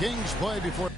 Kings play before.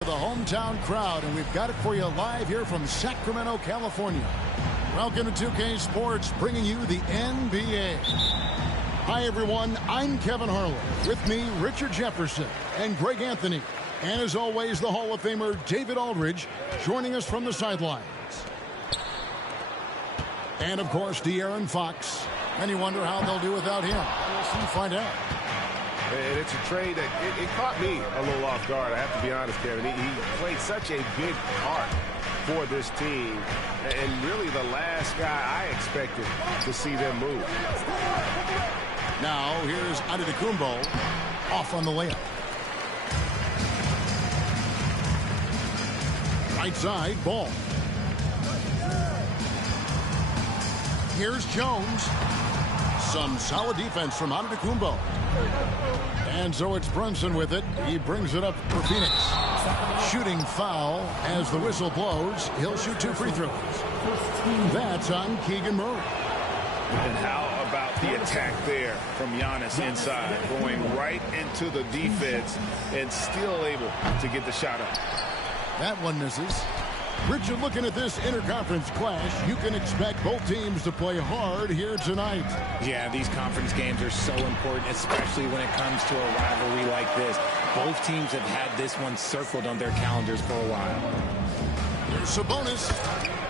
The hometown crowd, and we've got it for you live here from Sacramento, California. Welcome to 2K Sports, bringing you the NBA. Hi, everyone. I'm Kevin Harlan. With me, Richard Jefferson and Greg Anthony. And as always, the Hall of Famer David Aldridge joining us from the sidelines. And, of course, De'Aaron Fox. And you wonder how they'll do without him. We'll soon find out. And it's a trade that it caught me a little off guard, I have to be honest, Kevin. He played such a big part for this team, and really the last guy I expected to see them move. Now, here's Antetokounmpo off on the layup. Right side, ball. Here's Jones. Some solid defense from Antetokounmpo. And so it's Brunson with it. He brings it up for Phoenix. Shooting foul as the whistle blows. He'll shoot 2 free throws. That's on Keegan Murray. And how about the attack there from Giannis inside, going right into the defense and still able to get the shot up. That one misses. Richard, looking at this interconference clash, you can expect both teams to play hard here tonight. Yeah, these conference games are so important, especially when it comes to a rivalry like this. Both teams have had this one circled on their calendars for a while. There's Sabonis.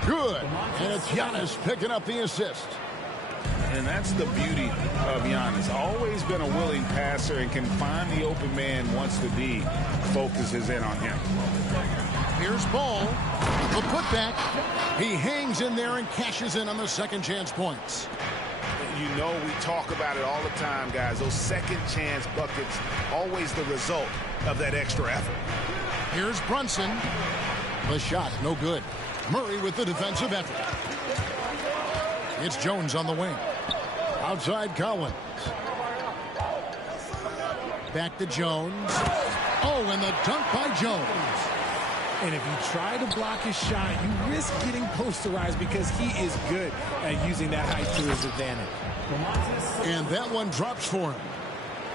Good. And it's Giannis picking up the assist. And that's the beauty of Giannis. Always been a willing passer and can find the open man once the D focuses in on him. Here's Ball. The putback. He hangs in there and cashes in on the second chance points. You know we talk about it all the time, guys. Those second chance buckets, always the result of that extra effort. Here's Brunson. The shot, no good. Murray with the defensive effort. It's Jones on the wing. Outside Collins. Back to Jones. Oh, and the dunk by Jones. And if you try to block his shot, you risk getting posterized because he is good at using that height to his advantage. And that one drops for him.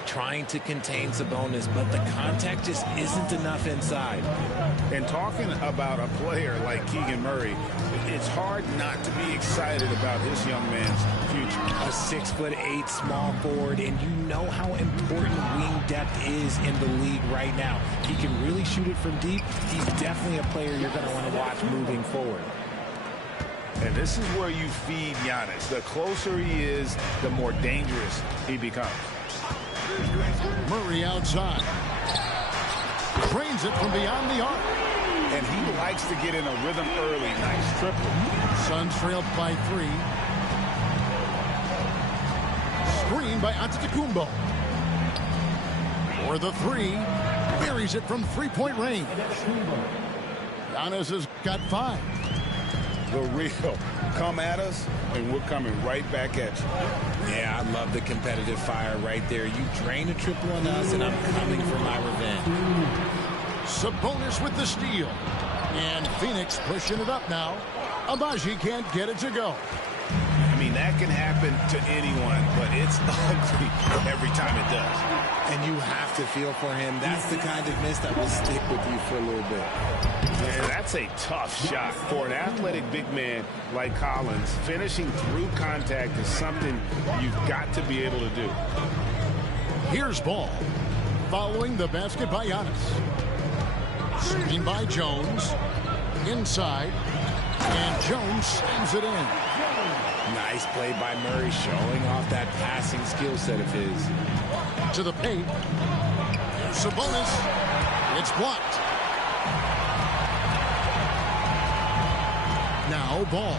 Trying to contain Sabonis, but the contact just isn't enough inside. And talking about a player like Keegan Murray, it's hard not to be excited about this young man's future. A 6'8" small forward, and you know how important wing depth is in the league right now. He can really shoot it from deep. He's definitely a player you're going to want to watch moving forward. And this is where you feed Giannis. The closer he is, the more dangerous he becomes. Murray outside. Trains it from beyond the arc. And he likes to get in a rhythm early. Nice triple. Suns trailed by 3. Screen by Antetokounmpo. For the 3. Buries it from three-point range. Giannis has got 5. The real. Come at us, and we're coming right back at you. Yeah, I love the competitive fire right there. You drain a triple on us, and I'm coming for my revenge. Sabonis with the steal. And Phoenix pushing it up now. Abaji can't get it to go. I mean, that can happen to anyone, but it's ugly every time it does. And you have to feel for him. That's the kind of miss that will stick with you for a little bit. And that's a tough shot. For an athletic big man like Collins, finishing through contact is something you've got to be able to do. Here's Ball. Following the basket by Giannis. Screen by Jones. Inside. And Jones slams it in. Nice play by Murray, showing off that passing skill set of his. To the paint. Sabonis. It's blocked. Now Ball.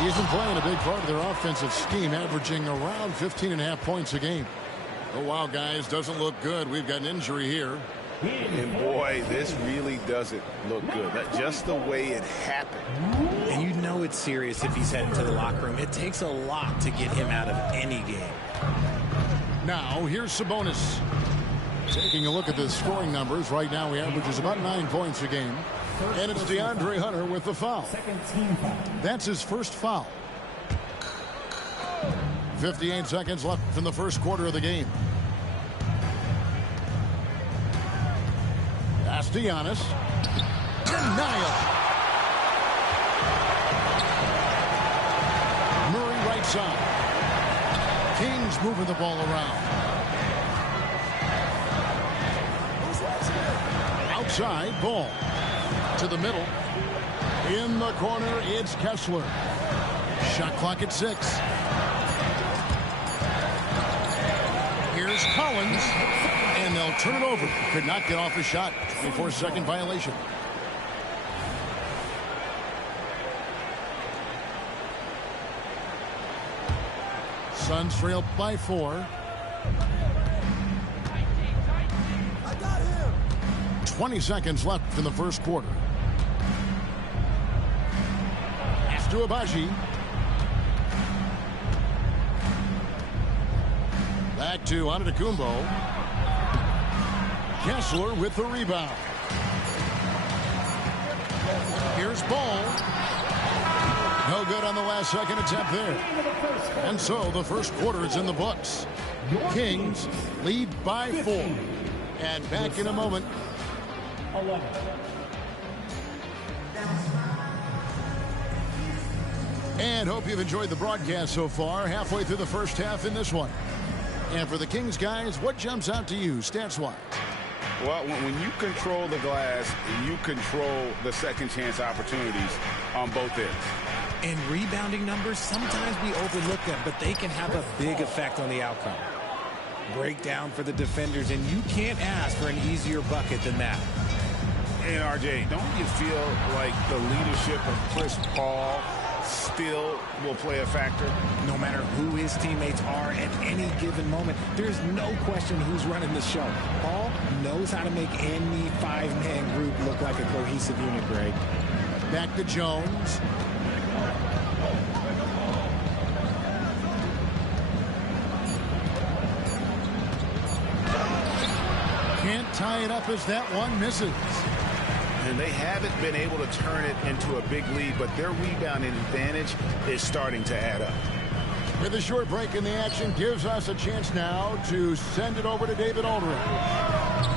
He isn't playing a big part of their offensive scheme, averaging around 15.5 points a game. Oh, wow, guys, doesn't look good. We've got an injury here. And boy, this really doesn't look good. Just the way it happened. And you know it's serious if he's heading to the locker room. It takes a lot to get him out of any game. Now, here's Sabonis. Taking a look at the scoring numbers. Right now, he averages about 9 points a game. And it's DeAndre Hunter with the foul. That's his first foul. 58 seconds left in the first quarter of the game. That's Giannis. Denial. Murray right side. Kings moving the ball around. Outside, Ball. To the middle. In the corner, it's Kessler. Shot clock at 6. Here's Collins. And they'll turn it over. Could not get off a shot. 24-second violation. Suns trail by 4. 20 seconds left in the first quarter. Pass to Abaji. Back to Antetokounmpo. Kessler with the rebound. Here's Ball. No good on the last second attempt there. And so the first quarter is in the books. Kings lead by 4. And back in a moment. And hope you've enjoyed the broadcast so far. Halfway through the first half in this one. And for the Kings guys, what jumps out to you stats-wise? Well, when you control the glass, you control the second chance opportunities on both ends. And rebounding numbers, sometimes we overlook them, but they can have a big effect on the outcome. Breakdown for the defenders, and you can't ask for an easier bucket than that. And RJ, don't you feel like the leadership of Chris Paul still will play a factor? No matter who his teammates are at any given moment, there's no question who's running the show. Paul knows how to make any five-man group look like a cohesive unit, Greg. Back to Jones. Can't tie it up as that one misses. And they haven't been able to turn it into a big lead, but their rebounding advantage is starting to add up. With a short break in the action, gives us a chance now to send it over to David Aldridge.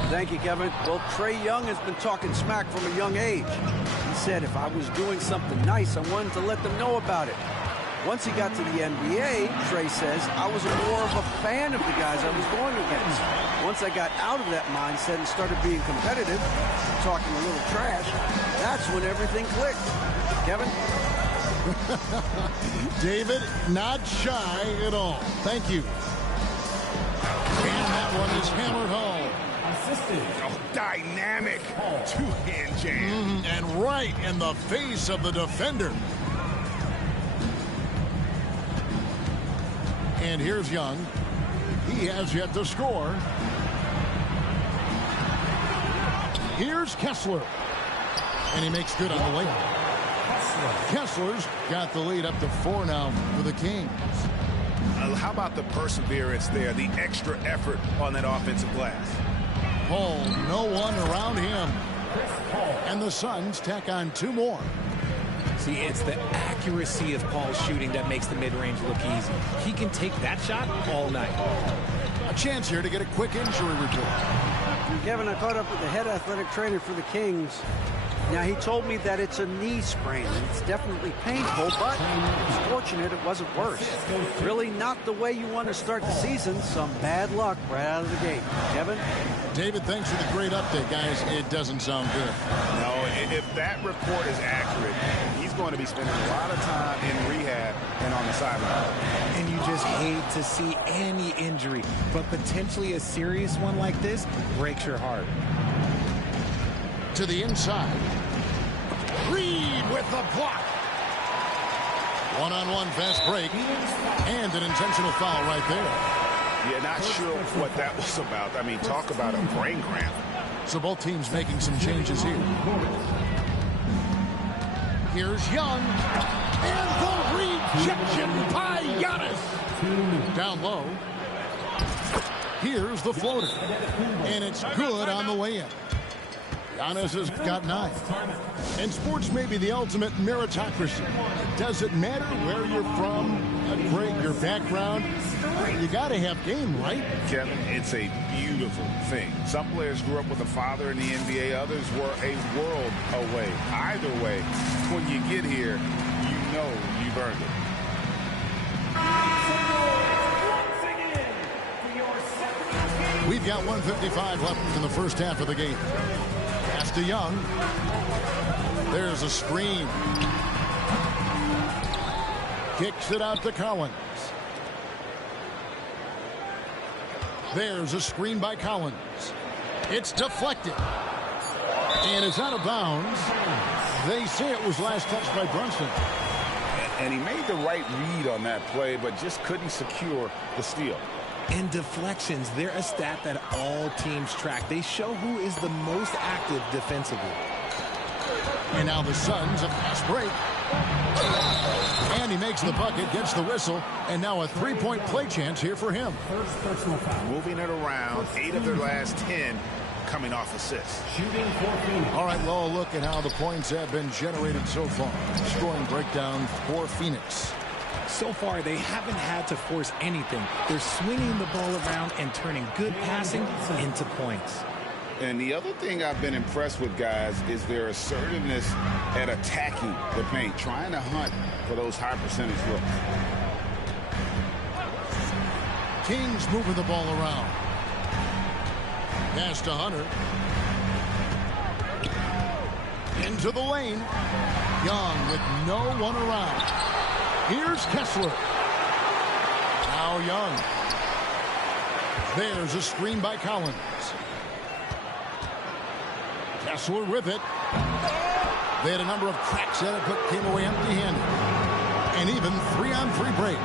Thank you, Kevin. Well, Trae Young has been talking smack from a young age. He said if I was doing something nice, I wanted to let them know about it. Once he got to the NBA, Trae says, I was more of a fan of the guys I was going against. Once I got out of that mindset and started being competitive, talking a little trash, that's when everything clicked. Kevin? David, not shy at all. Thank you. And that one is hammered home. Oh, dynamic two-hand jam. And right in the face of the defender. And here's Young. He has yet to score. Here's Kessler. And he makes good on the layup. Kessler's got the lead up to 4 now for the Kings. How about the perseverance there, the extra effort on that offensive glass? Paul, no one around him. And the Suns tack on 2 more. See, it's the accuracy of Paul's shooting that makes the mid-range look easy. He can take that shot all night. A chance here to get a quick injury report. Kevin, I caught up with the head athletic trainer for the Kings. Now, he told me that it's a knee sprain. It's definitely painful, but he's fortunate it wasn't worse. Really not the way you want to start the season. Some bad luck right out of the gate. Kevin? David, thanks for the great update, guys. It doesn't sound good. No, if that report is accurate, he's going to be spending a lot of time in rehab and on the sideline. And you just hate to see any injury, but potentially a serious one like this breaks your heart. To the inside. Reed with the block. One-on-one fast break. And an intentional foul right there. Yeah, not sure what that was about. I mean, talk about a brain cramp. So both teams making some changes here. Here's Young. And the rejection by Giannis. Down low. Here's the floater. And it's good on the way in. Giannis has got 9. And sports may be the ultimate meritocracy. It doesn't matter where you're from, your background. You got to have game, right? Kevin, it's a beautiful thing. Some players grew up with a father in the NBA. Others were a world away. Either way, when you get here, you know you've earned it. We've got 1:55 left in the first half of the game. Pass to Young. There's a screen. Kicks it out to Collins. There's a screen by Collins. It's deflected. And it's out of bounds. They say it was last touched by Brunson. And he made the right read on that play, but just couldn't secure the steal. And deflections, they're a stat that all teams track. They show who is the most active defensively. And now the Suns, a fast break. And he makes the bucket, gets the whistle, and now a 3-point play chance here for him. Moving it around, 8 of their last 10 coming off assists. All right, well, look at how the points have been generated so far. Scoring breakdown for Phoenix. So far, they haven't had to force anything. They're swinging the ball around and turning good passing into points. And the other thing I've been impressed with, guys, is their assertiveness at attacking the paint, trying to hunt for those high percentage looks. Kings moving the ball around. Pass to Hunter. Into the lane. Young with no one around. Here's Kessler. Now Young. There's a screen by Collins. Kessler with it. They had a number of cracks at it, but came away empty-handed. And even 3-on-3 break.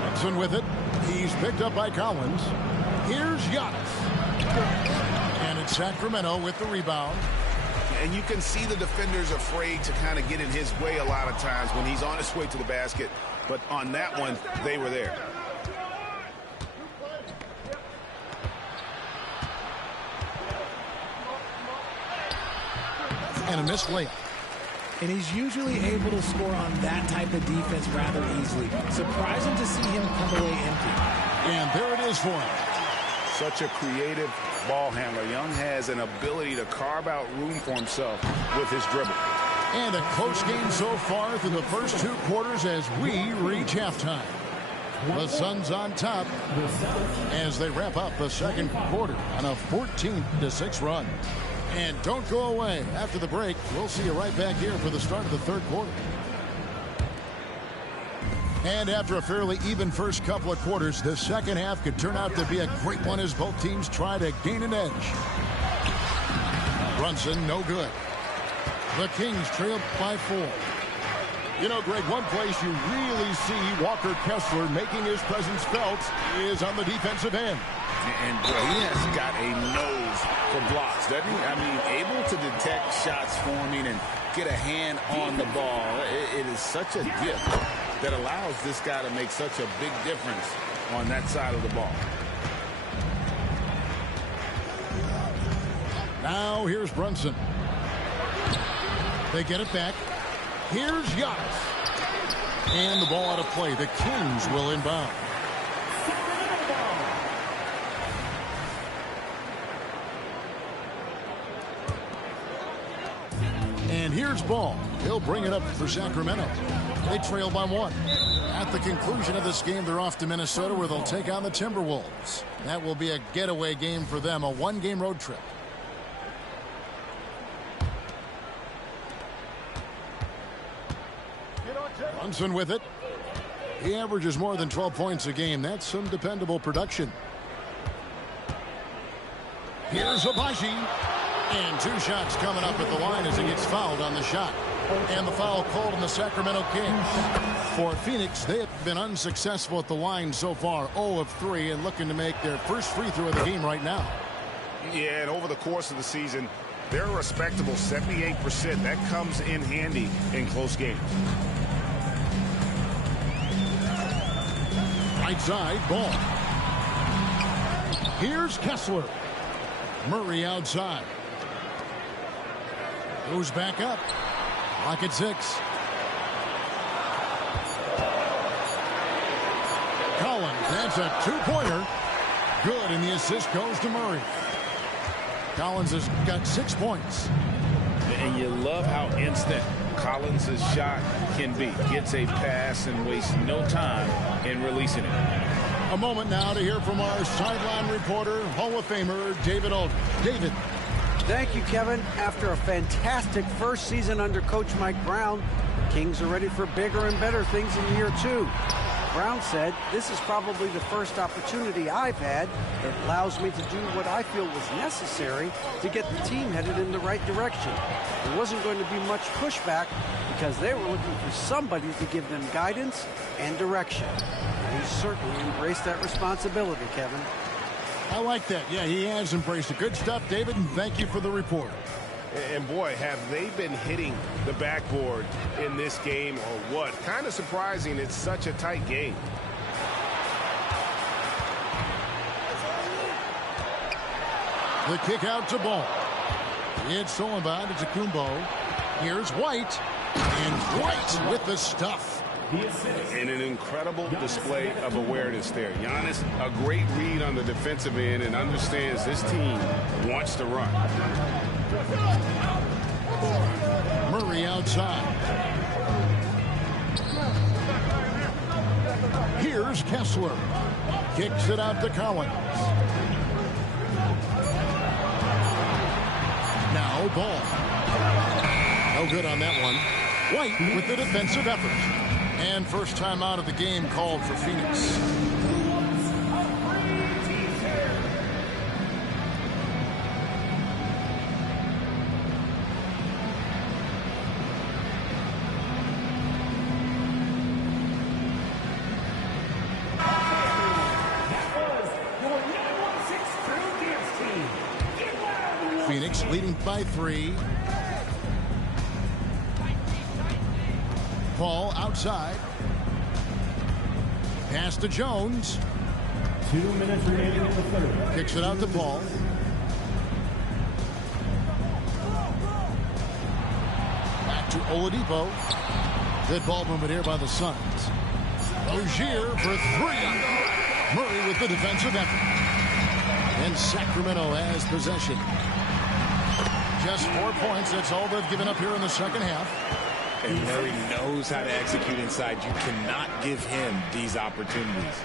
Brunson with it. He's picked up by Collins. Here's Giannis. And it's Sacramento with the rebound. And you can see the defenders afraid to kind of get in his way a lot of times when he's on his way to the basket. But on that one, they were there. And a missed layup. And he's usually able to score on that type of defense rather easily. Surprising to see him come away empty. And there it is for him. Such a creative ball handler. Young has an ability to carve out room for himself with his dribble. And a close game so far through the first 2 quarters as we reach halftime. The Suns on top as they wrap up the second quarter on a 14-6 run. And don't go away. After the break, we'll see you right back here for the start of the third quarter. And after a fairly even first couple of quarters, the second half could turn out to be a great one as both teams try to gain an edge. Brunson, no good. The Kings trail by 4. You know, Greg, one place you really see Walker Kessler making his presence felt is on the defensive end. And he has got a nose for blocks, doesn't he? I mean, able to detect shots forming and get a hand on the ball. It is such a gift. that allows this guy to make such a big difference on that side of the ball. Now here's Brunson. They get it back. Here's Giannis. And the ball out of play. The Kings will inbound. And here's Ball. He'll bring it up for Sacramento. They trail by 1. At the conclusion of this game, they're off to Minnesota, where they'll take on the Timberwolves. That will be a getaway game for them, a 1-game road trip. Brunson with it. He averages more than 12 points a game. That's some dependable production. Here's Abaji. And 2 shots coming up at the line as he gets fouled on the shot. And the foul called on the Sacramento Kings. For Phoenix, they have been unsuccessful at the line so far, 0 of 3, and looking to make their first free throw of the game right now. Yeah, and over the course of the season, they're a respectable 78%. That comes in handy in close games. Right side, Ball. Here's Kessler. Murray outside. Goes back up. Lock at 6. Collins, that's a 2-pointer. Good, and the assist goes to Murray. Collins has got 6 points. And you love how instant Collins' shot can be. Gets a pass and wastes no time in releasing it. A moment now to hear from our sideline reporter, Hall of Famer David Aldridge. David. Thank you, Kevin. After a fantastic first season under Coach Mike Brown, the Kings are ready for bigger and better things in year 2. Brown said, "This is probably the first opportunity I've had that allows me to do what I feel was necessary to get the team headed in the right direction. There wasn't going to be much pushback because they were looking for somebody to give them guidance and direction." And he certainly embraced that responsibility, Kevin. I like that. Yeah, he has embraced it. Good stuff, David, and thank you for the report. And boy, have they been hitting the backboard in this game or what? Kind of surprising it's such a tight game. The kick out to Ball. It's stolen by Kumbo. Here's White. And White with the stuff. And an incredible display of awareness there. Giannis, a great read on the defensive end and understands this team wants to run. Murray outside. Here's Kessler. Kicks it out to Collins. Now Ball. No good on that one. White with the defensive effort. And first time out of the game called for Phoenix. Phoenix leading by 3. Paul outside. Pass to Jones. 2 minutes remaining in the third. Kicks it out to Paul. Back to Oladipo. Good ball movement here by the Suns. Rozier for 3. Murray with the defensive effort. And Sacramento has possession. Just 4 points. That's all they've given up here in the second half. And Murray knows how to execute inside. You cannot give him these opportunities.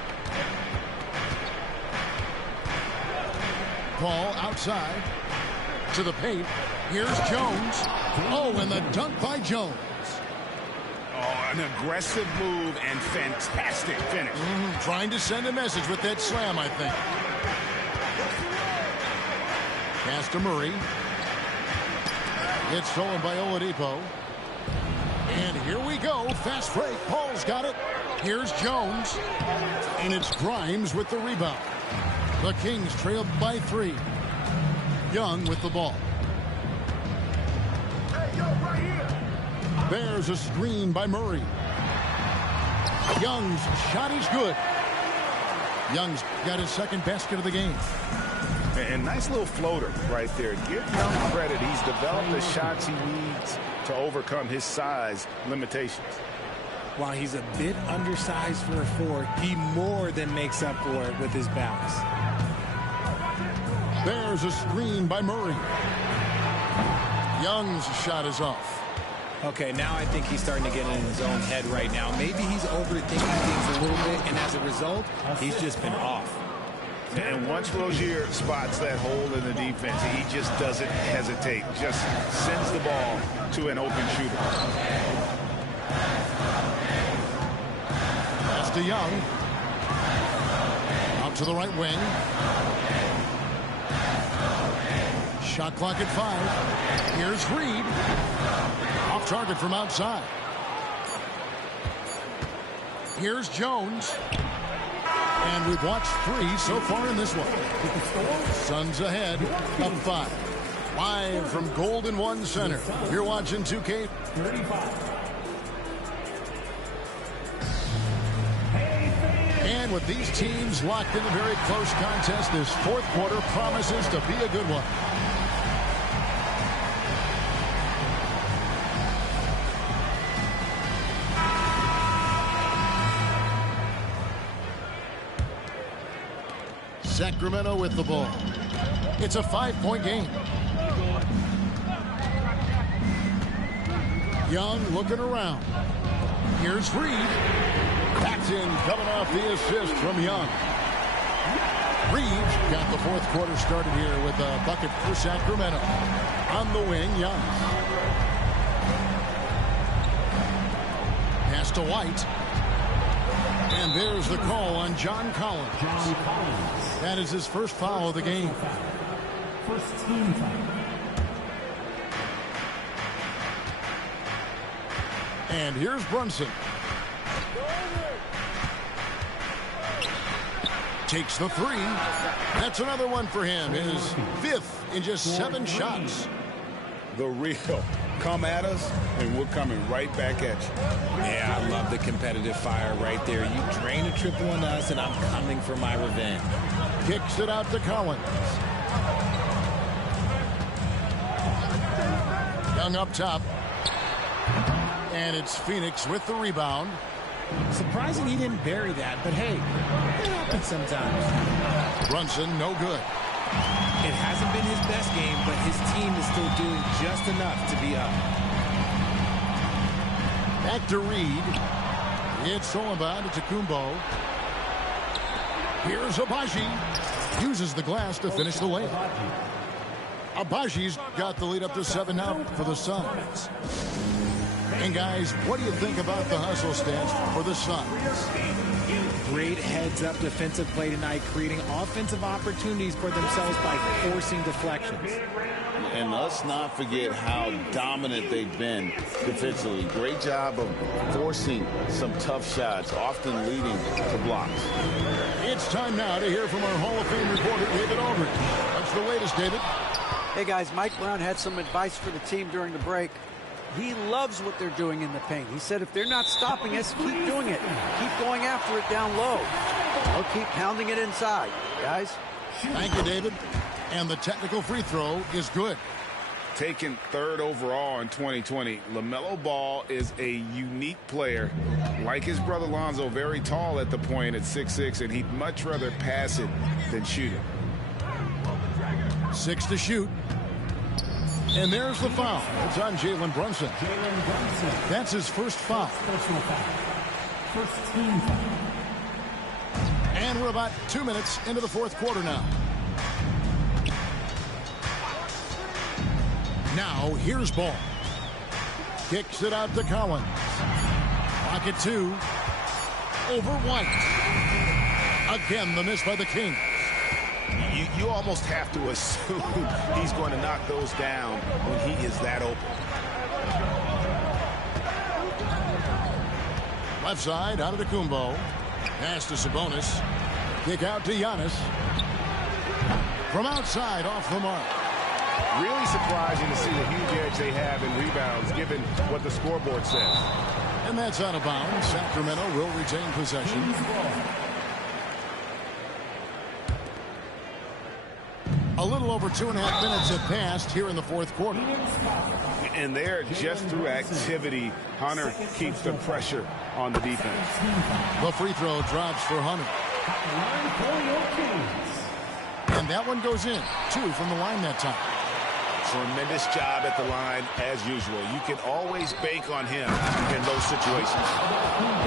Paul outside to the paint. Here's Jones. Oh, and the dunk by Jones. Oh, an aggressive move and fantastic finish. Trying to send a message with that slam, I think. Pass to Murray. It's stolen by Oladipo. And here we go. Fast break. Paul's got it. Here's Jones. And it's Grimes with the rebound. The Kings trail by 3. Young with the ball. There's a screen by Murray. Young's shot is good. Young's got his second basket of the game. And nice little floater right there. Give Young credit. He's developed the shots he needs to overcome his size limitations. While he's a bit undersized for a 4, he more than makes up for it with his bounce. There's a screen by Murray. Young's shot is off. Okay, now I think he's starting to get in his own head right now. Maybe he's overthinking things a little bit, and as a result, he's just been off. And once Rozier spots that hole in the defense, he just doesn't hesitate. Just sends the ball to an open shooter. Pass to Young. Out to the right wing. Shot clock at 5. Here's Reed. Off target from outside. Here's Jones. And we've watched 3 so far in this one. Suns ahead of 5. Live from Golden One Center. You're watching 2K. 35. And with these teams locked in a very close contest, this fourth quarter promises to be a good one. Sacramento with the ball. It's a 5-point game. Young looking around. Here's Reed. That's in, coming off the assist from Young. Reed got the fourth quarter started here with a bucket for Sacramento. On the wing, Young. Pass to White. And there's the call on John Collins. That is his first foul of the game. First team foul. And here's Brunson. Takes the 3. That's another one for him. His 5th in just 7 shots. The real. Come at us, and we're coming right back at you. Yeah, I love the competitive fire right there. You drain a triple on us, and I'm coming for my revenge. Kicks it out to Collins. Young up top. And it's Phoenix with the rebound. Surprising he didn't bury that, but hey, it happens sometimes. Brunson, no good. It hasn't been his best game, but his team is still doing just enough to be up. Back to Reed. It's all about to Kumbo. Here's Abaji. Uses the glass to finish the layup. Abaji's got the lead up to 7 now for the Suns. And guys, what do you think about the hustle stats for the Suns? Great heads-up defensive play tonight, creating offensive opportunities for themselves by forcing deflections. And let's not forget how dominant they've been defensively. Great job of forcing some tough shots, often leading to blocks. It's time now to hear from our Hall of Fame reporter, David Aldridge. What's the latest, David? Hey, guys, Mike Brown had some advice for the team during the break. He loves what they're doing in the paint. He said if they're not stopping us, keep doing it. Keep going after it down low. They'll keep pounding it inside, guys. Thank you, David. And the technical free throw is good. Taken 3rd overall in 2020, LaMelo Ball is a unique player. Like his brother Lonzo, very tall at the point at 6'6", and he'd much rather pass it than shoot it. 6 to shoot. And there's the foul. It's on Jalen Brunson. That's his first foul. Personal foul. First team foul. And we're about 2 minutes into the fourth quarter now. Now here's Ball. Kicks it out to Collins. Pocket 2. Over White. Again, the miss by the Kings. You almost have to assume he's going to knock those down when he is that open. Left side, out of the Kumbo. Pass to Sabonis. Kick out to Giannis. From outside, off the mark. Really surprising to see the huge edge they have in rebounds, given what the scoreboard says. And that's out of bounds. Sacramento will retain possession. A little over 2.5 minutes have passed here in the fourth quarter. And there, just through activity, Hunter keeps the pressure on the defense. The free throw drops for Hunter. And that one goes in. 2 from the line that time. Tremendous job at the line, as usual. You can always bank on him in those situations.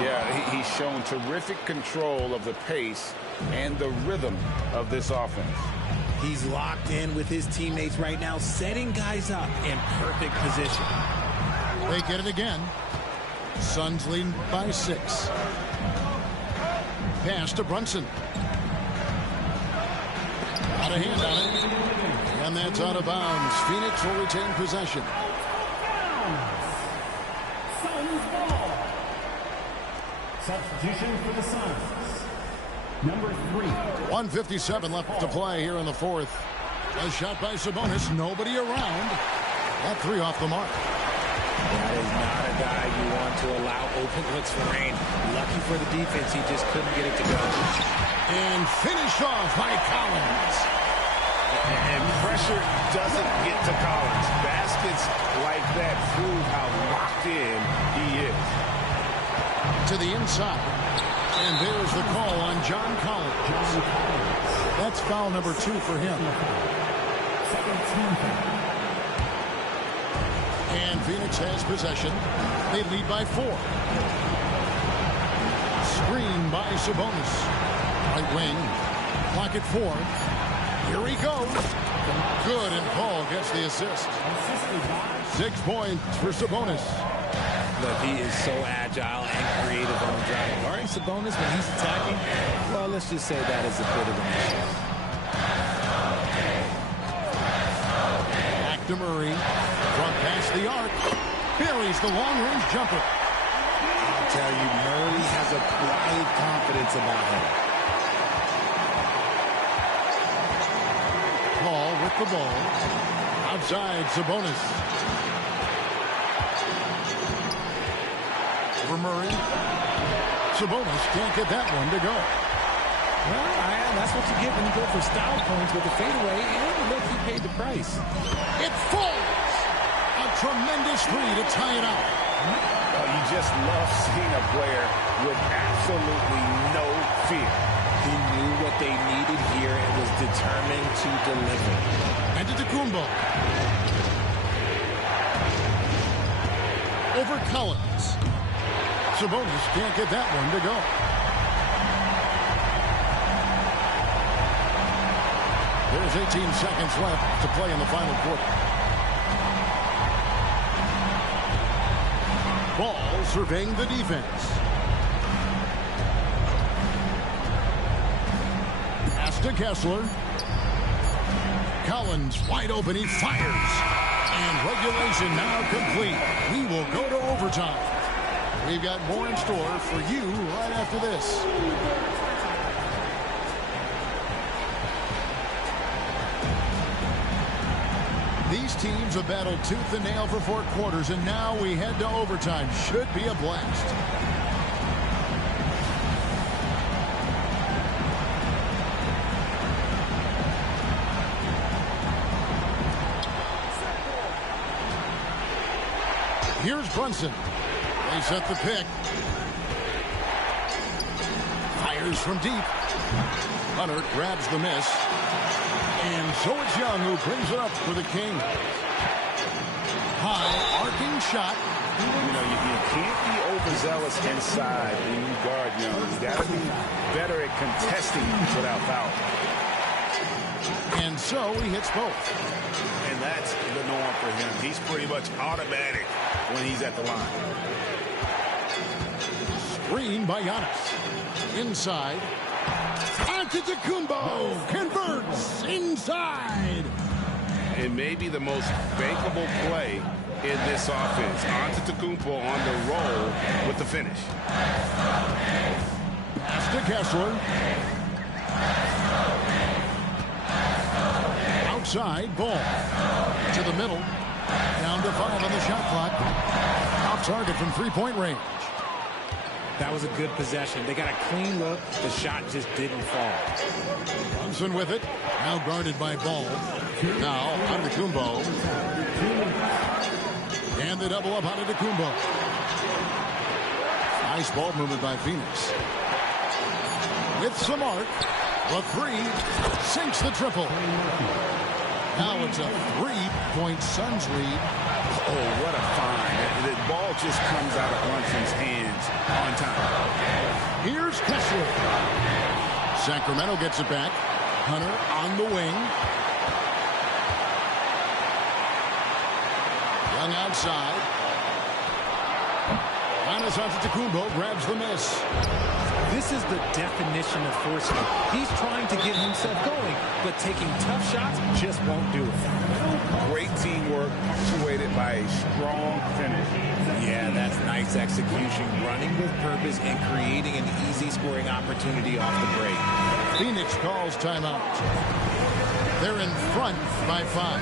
Yeah, he's shown terrific control of the pace and the rhythm of this offense. He's locked in with his teammates right now, setting guys up in perfect position. They get it again. Suns leading by 6. Pass to Brunson. Got a hand on it. And that's out of bounds. Phoenix will retain possession. Suns ball. Substitution for the Suns. Number 3. 1:57 left to play here in the fourth. A shot by Sabonis. Nobody around. That 3 off the mark. That is not a guy you want to allow open looks for rain. Lucky for the defense, he just couldn't get it to go. And finished off by Collins. And pressure doesn't get to Collins. Baskets like that prove how locked in he is. To the inside. And there's the call on John Collins. That's foul number 2 for him. And Phoenix has possession. They lead by 4. Screen by Sabonis. Right wing. Clock at 4. Here he goes. Good, and Paul gets the assist. 6 points for Sabonis. Look, he is so agile and creative on the drive. Guarding Sabonis when he's attacking, well, let's just say that is a bit of an issue. Back to Murray. Front past the arc. Buries the long-range jumper. I'll tell you, Murray has a quiet confidence about him. Paul with the ball. Outside, Sabonis. Over Murray. Sabonis can't get that one to go. Well, that's what you get when you go for style points with the fadeaway, and look, he paid the price. It falls! A tremendous 3 to tie it up. You just love seeing a player with absolutely no fear. He knew what they needed here and was determined to deliver. And to Tacumbo. Over Collins. Sabonis can't get that one to go. There's 18 seconds left to play in the final quarter. Ball surveying the defense. Pass to Kessler. Collins wide open. He fires. And regulation now complete. We will go to overtime. We've got more in store for you right after this. These teams have battled tooth and nail for 4 quarters, and now we head to overtime. Should be a blast. Here's Brunson. They set the pick. Fires from deep. Hunter grabs the miss. And so it's Young who brings it up for the Kings. High, arcing shot. You know, you can't be overzealous inside when you guard Young. You got to be better at contesting without foul. And so he hits both. And that's the norm for him. He's pretty much automatic when he's at the line. Screen by Giannis. Inside. Antetokounmpo converts inside. It may be the most bankable play in this offense. Antetokounmpo on the roll with the finish. Pass to Kessler. Outside, ball. To the middle. Down to 5 on the shot clock. Off target from 3-point range. That was a good possession. They got a clean look. The shot just didn't fall. Brunson with it. Now guarded by Ball. Now Antetokounmpo. And they double up Antetokounmpo. Nice ball movement by Phoenix. With some arc. The three sinks the triple. Now it's a 3-point Suns lead. Oh, what a find. The ball just comes out of Brunson's hands on time. Here's Kessler. Sacramento gets it back. Hunter on the wing. Young outside. Giannis Antetokounmpo grabs the miss. This is the definition of forcing it. He's trying to get himself going, but taking tough shots just won't do it. Great teamwork, punctuated by a strong finish. Yeah, that's nice execution, running with purpose and creating an easy scoring opportunity off the break. Phoenix calls timeout. They're in front by 5.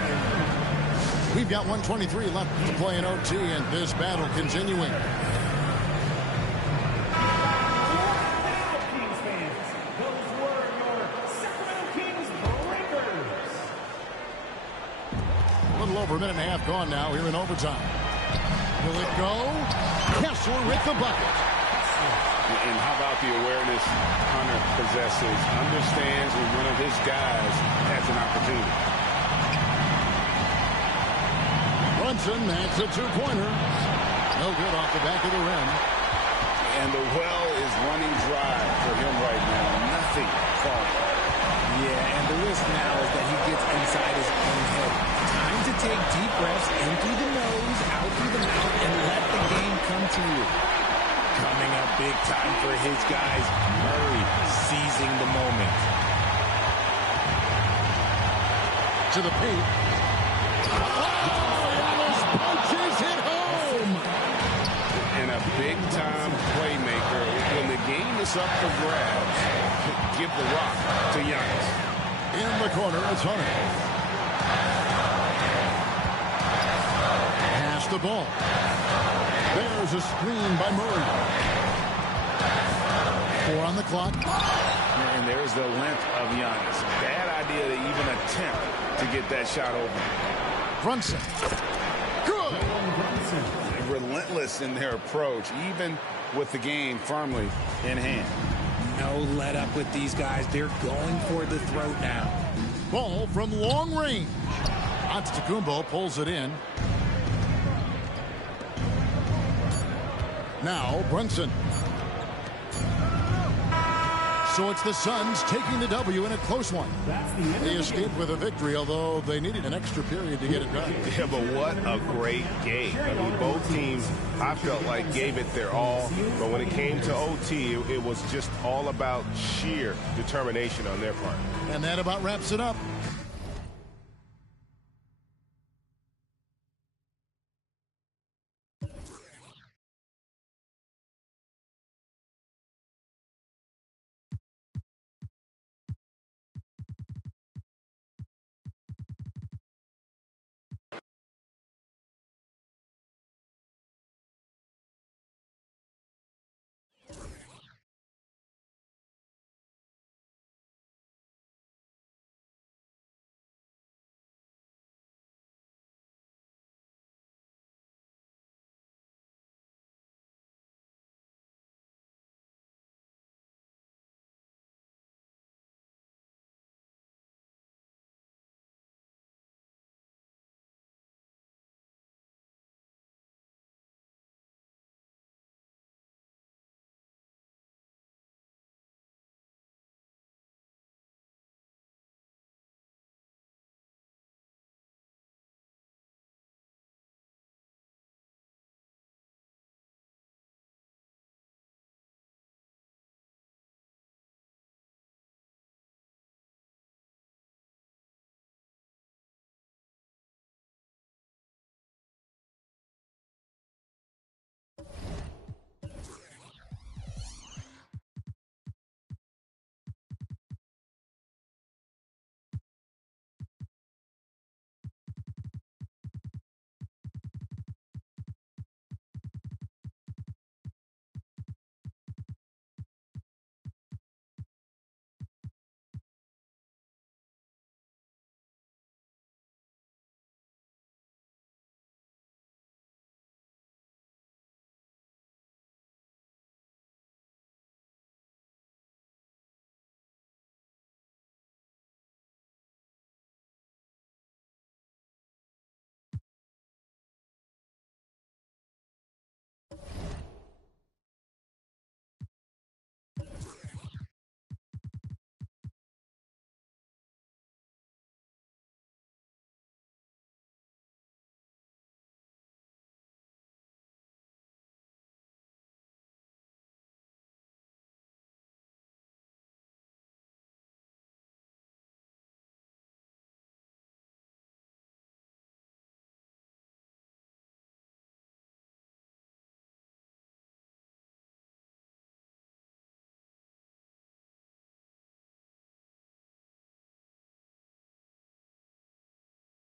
We've got 1:23 left to play in OT, and this battle continuing. Over a minute and a half gone now here in overtime. Will it go? Kessler with the bucket. And how about the awareness Hunter possesses? Understands when one of his guys has an opportunity. Brunson makes a two-pointer. No good off the back of the rim. And the well is running dry for him right now. Nothing falling. Yeah, and the risk now is that he gets inside his own head. Time to take deep breaths in through the nose, out through the mouth, and let the game come to you. Coming up big time for his guys. Murray seizing the moment. To the paint. Oh, Giannis punches it home. And a big-time playmaker. When the game is up for grabs, give the rock to Giannis. In the corner, it's Hunter. Pass the ball. There's a screen by Murray. 4 on the clock. And there's the length of Giannis. Bad idea to even attempt to get that shot open. Brunson. Good. Relentless in their approach, even with the game firmly in hand. No let up with these guys. They're going for the throat now. Ball from long range. Antetokounmpo pulls it in. Now Brunson. So it's the Suns taking the W in a close one. They escaped with a victory, although they needed an extra period to get it done. Yeah, but what a great game. I mean, both teams, I felt like, gave it their all. But when it came to OT, it was just all about sheer determination on their part. And that about wraps it up.